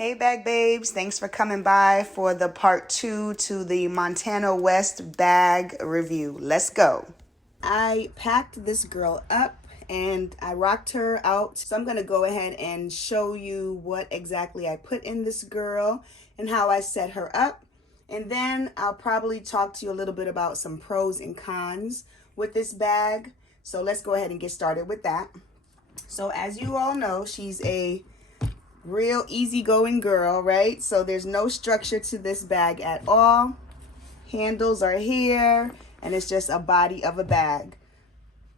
Hey bag babes, thanks for coming by for the part 2 to the Montana West bag review. Let's go. I packed this girl up and I rocked her out. So I'm going to go ahead and show you what exactly I put in this girl and how I set her up. And then I'll probably talk to you a little bit about some pros and cons with this bag. So let's go ahead and get started with that. So as you all know, she's a real easygoing girl, right? So there's no structure to this bag at all. Handles are here, and it's just a body of a bag.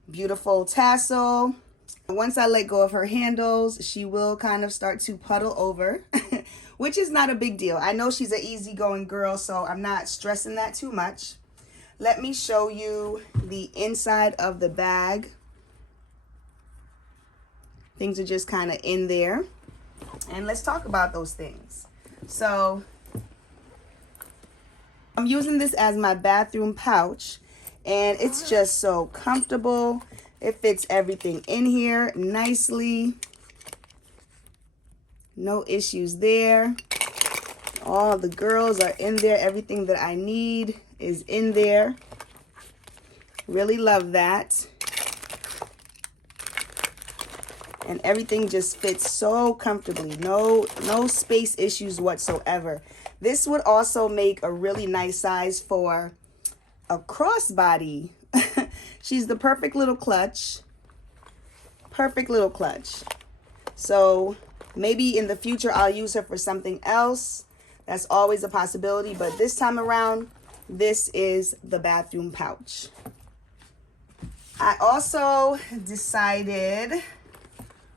Beautiful tassel. Once I let go of her handles, she will kind of start to puddle over, which is not a big deal. I know she's an easygoing girl, so I'm not stressing that too much. Let me show you the inside of the bag. Things are just kind of in there. And let's talk about those things. So I'm using this as my bathroom pouch, and it's just so comfortable. It fits everything in here nicely. No issues there. All the girls are in there. Everything that I need is in there. Really love that. And everything just fits so comfortably. No space issues whatsoever. This would also make a really nice size for a crossbody. She's the perfect little clutch. Perfect little clutch. So maybe in the future I'll use her for something else. That's always a possibility. But this time around, this is the bathroom pouch. I also decided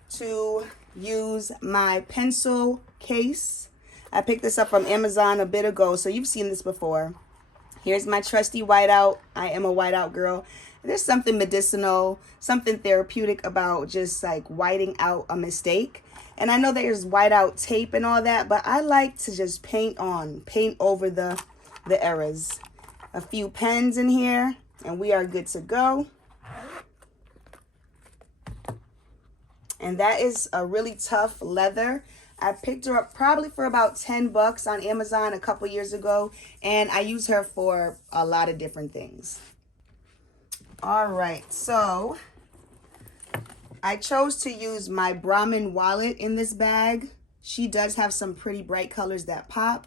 to use my pencil case. I picked this up from Amazon a bit ago, so you've seen this before. Here's my trusty whiteout. I am a whiteout girl. There's something medicinal, something therapeutic about just like whiting out a mistake. And I know there's whiteout tape and all that, but I like to just paint over the errors. A few pens in here, and we are good to go. And that is a really tough leather. I picked her up probably for about 10 bucks on Amazon a couple years ago. And I use her for a lot of different things. All right, so I chose to use my Brahmin wallet in this bag. She does have some pretty bright colors that pop.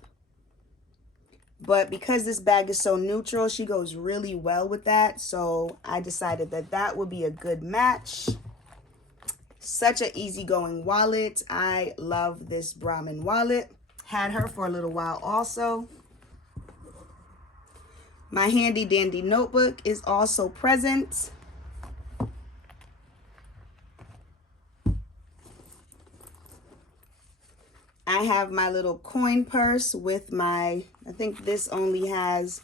But because this bag is so neutral, she goes really well with that. So I decided that that would be a good match. Such an easygoing wallet. I love this Brahmin wallet. Had her for a little while also. My handy dandy notebook is also present. I have my little coin purse with my, I think this only has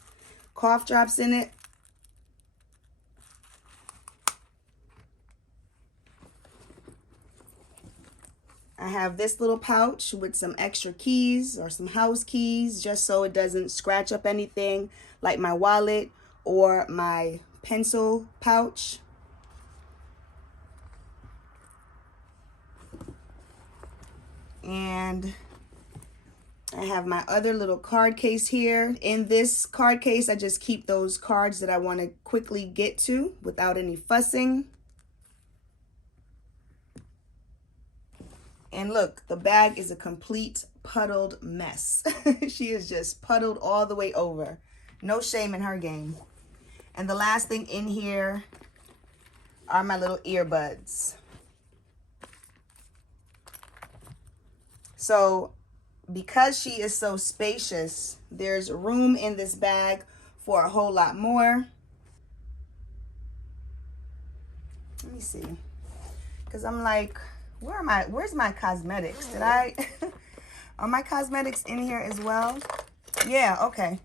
cough drops in it. I have this little pouch with some extra keys or some house keys just so it doesn't scratch up anything like my wallet or my pencil pouch. And I have my other little card case here. In this card case, I just keep those cards that I want to quickly get to without any fussing. And look, the bag is a complete puddled mess. She is just puddled all the way over. No shame in her game. And the last thing in here are my little earbuds. So because she is so spacious, there's room in this bag for a whole lot more. Let me see. Because I'm like, where's my cosmetics? Did I are my cosmetics in here as well? Yeah, okay.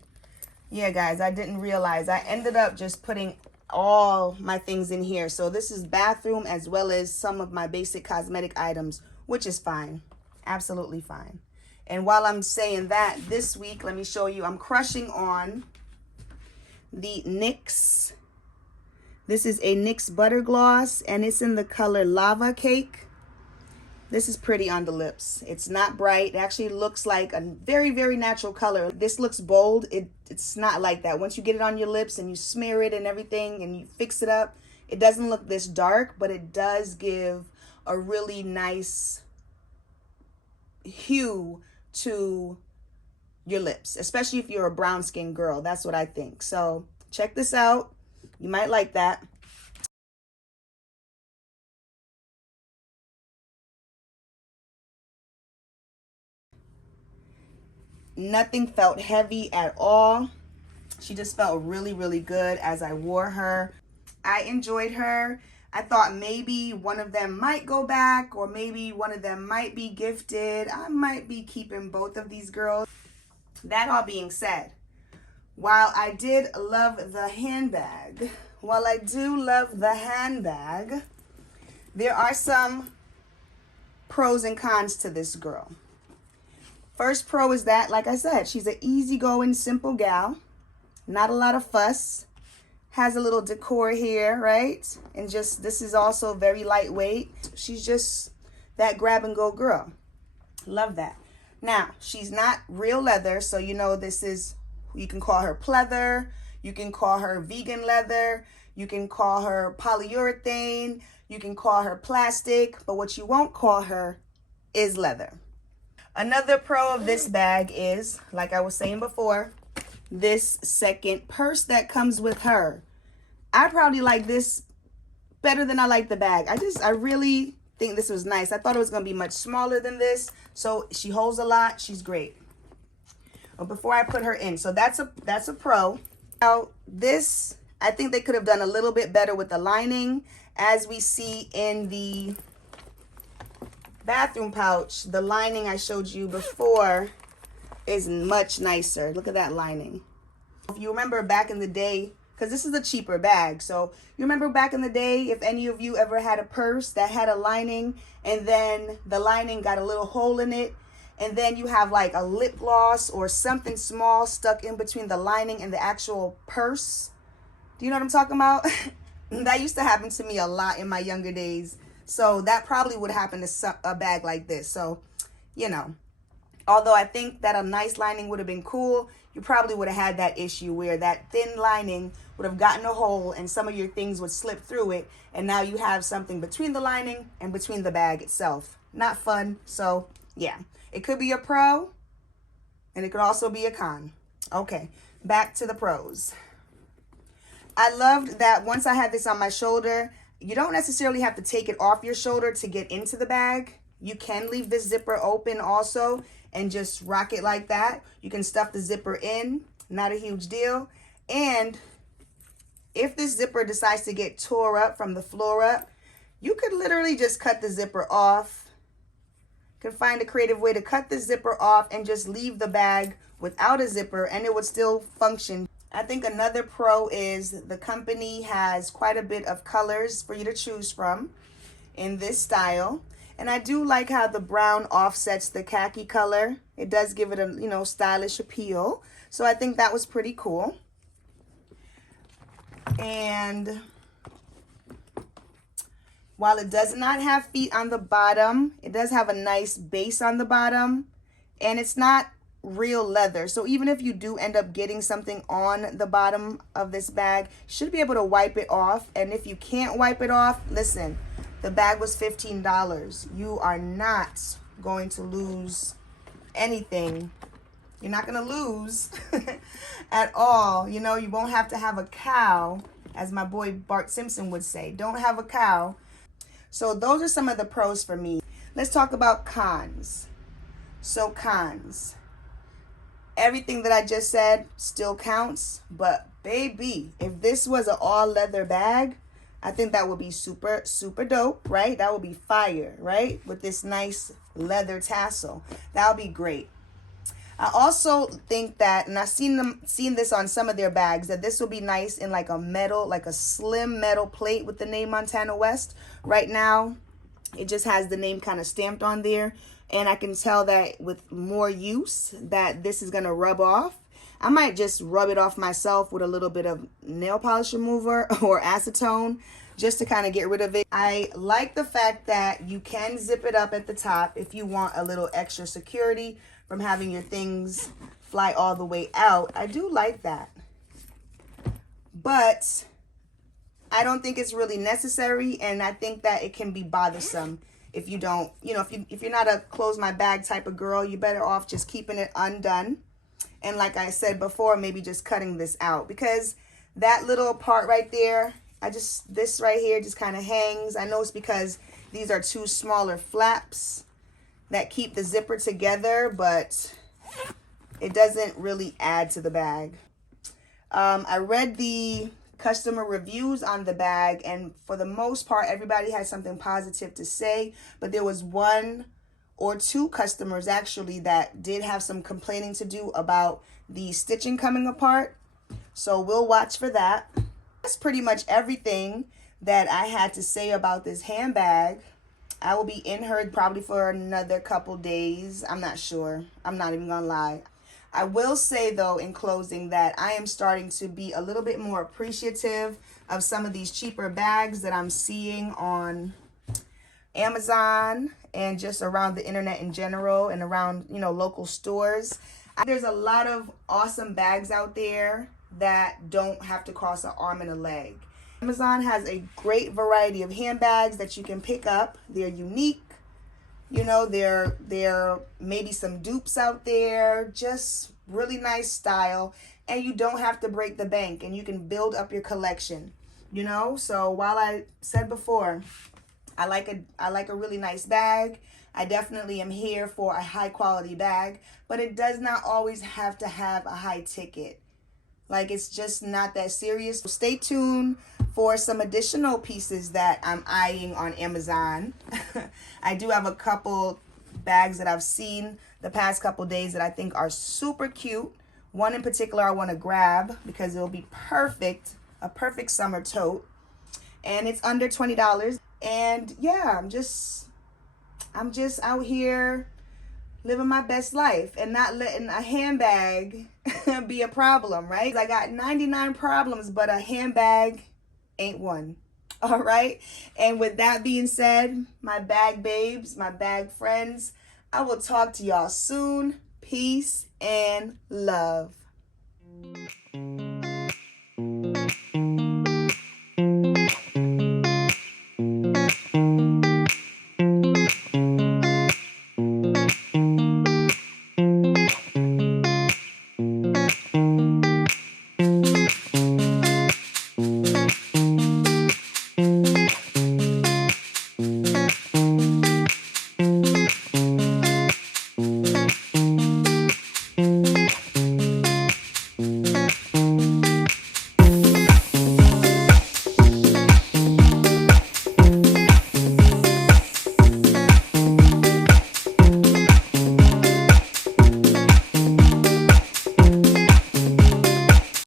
Yeah, guys, I didn't realize. I ended up just putting all my things in here. So this is bathroom as well as some of my basic cosmetic items, which is fine. Absolutely fine. And while I'm saying that, this week, let me show you, I'm crushing on the NYX. This is a NYX Butter Gloss, and it's in the color Lava Cake. This is pretty on the lips. It's not bright. It actually looks like a very, very natural color. This looks bold. It's not like that. Once you get it on your lips and you smear it and everything and you fix it up, it doesn't look this dark, but it does give a really nice hue to your lips, especially if you're a brown skinned girl. That's what I think. So check this out. You might like that. Nothing felt heavy at all. She just felt really, really good as I wore her. I enjoyed her. I thought maybe one of them might go back, or maybe one of them might be gifted. I might be keeping both of these girls. That all being said, while I did love the handbag, there are some pros and cons to this girl. First pro is that, like I said, she's an easygoing, simple gal. Not a lot of fuss. Has a little decor here, right? And just, this is also very lightweight. She's just that grab and go girl. Love that. Now, she's not real leather, so you know this is, you can call her pleather, you can call her vegan leather, you can call her polyurethane, you can call her plastic, but what you won't call her is leather. Another pro of this bag is, like I was saying before, this second purse that comes with her. I probably like this better than I like the bag. I really think this was nice. I thought it was going to be much smaller than this. So she holds a lot. She's great. But before I put her in, so that's a pro. Now this, I think they could have done a little bit better with the lining. As we see in the bathroom pouch, the lining I showed you before is much nicer. Look at that lining. If you remember back in the day, because this is a cheaper bag, so you remember back in the day, if any of you ever had a purse that had a lining and then the lining got a little hole in it, and then you have like a lip gloss or something small stuck in between the lining and the actual purse. Do you know what I'm talking about? That used to happen to me a lot in my younger days. So that probably would happen to a bag like this. So, you know, although I think that a nice lining would have been cool, you probably would have had that issue where that thin lining would have gotten a hole and some of your things would slip through it. And now you have something between the lining and between the bag itself. Not fun. So, yeah, it could be a pro and it could also be a con. Okay, back to the pros. I loved that once I had this on my shoulder, you don't necessarily have to take it off your shoulder to get into the bag. You can leave this zipper open also and just rock it like that. You can stuff the zipper in, not a huge deal. And if this zipper decides to get tore up from the floor up, you could literally just cut the zipper off. You can find a creative way to cut the zipper off and just leave the bag without a zipper and it would still function. I think another pro is the company has quite a bit of colors for you to choose from in this style. And I do like how the brown offsets the khaki color. It does give it a, you know, stylish appeal. So I think that was pretty cool. And while it does not have feet on the bottom, it does have a nice base on the bottom. And it's not real leather, so even if you do end up getting something on the bottom of this bag, you should be able to wipe it off. And if you can't wipe it off, listen, the bag was $15. You are not going to lose anything. You're not going to lose at all. You know, you won't have to have a cow, as my boy Bart Simpson would say. Don't have a cow. So those are some of the pros for me. Let's talk about cons. So cons. Everything that I just said still counts, but baby, if this was an all leather bag, I think that would be super, super dope, right? That would be fire, right? With this nice leather tassel. That would be great. I also think that, and I've seen this on some of their bags, that this will be nice in like a metal, like a slim metal plate with the name Montana West. Right now, it just has the name kind of stamped on there. And I can tell that with more use that this is going to rub off. I might just rub it off myself with a little bit of nail polish remover or acetone just to kind of get rid of it. I like the fact that you can zip it up at the top if you want a little extra security from having your things fly all the way out. I do like that. But I don't think it's really necessary, and I think that it can be bothersome if you don't, you know, if you're not a close my bag type of girl, you're better off just keeping it undone. And like I said before, maybe just cutting this out, because that little part right there, this right here just kind of hangs. I know it's because these are two smaller flaps that keep the zipper together, but it doesn't really add to the bag. I read the customer reviews on the bag, and for the most part, everybody had something positive to say, but there was one or two customers actually that did have some complaining to do about the stitching coming apart. So we'll watch for that. That's pretty much everything that I had to say about this handbag. I will be in her probably for another couple days. I'm not sure. I'm not even gonna lie. I will say though, in closing, that I am starting to be a little bit more appreciative of some of these cheaper bags that I'm seeing on Amazon and just around the internet in general, and around, you know, local stores. There's a lot of awesome bags out there that don't have to cost an arm and a leg. Amazon has a great variety of handbags that you can pick up. They're unique. You know, there may be some dupes out there, just really nice style, and you don't have to break the bank, and you can build up your collection, you know? So while I said before, I like a really nice bag, I definitely am here for a high quality bag, but it does not always have to have a high ticket. Like, it's just not that serious. So stay tuned for some additional pieces that I'm eyeing on Amazon. I do have a couple bags that I've seen the past couple days that I think are super cute. One in particular I want to grab because it'll be perfect, a perfect summer tote. And it's under $20. And yeah, I'm just out here living my best life and not letting a handbag be a problem, right? I got 99 problems, but a handbag ain't one. All right. And with that being said, my bag babes, my bag friends, I will talk to y'all soon. Peace and love.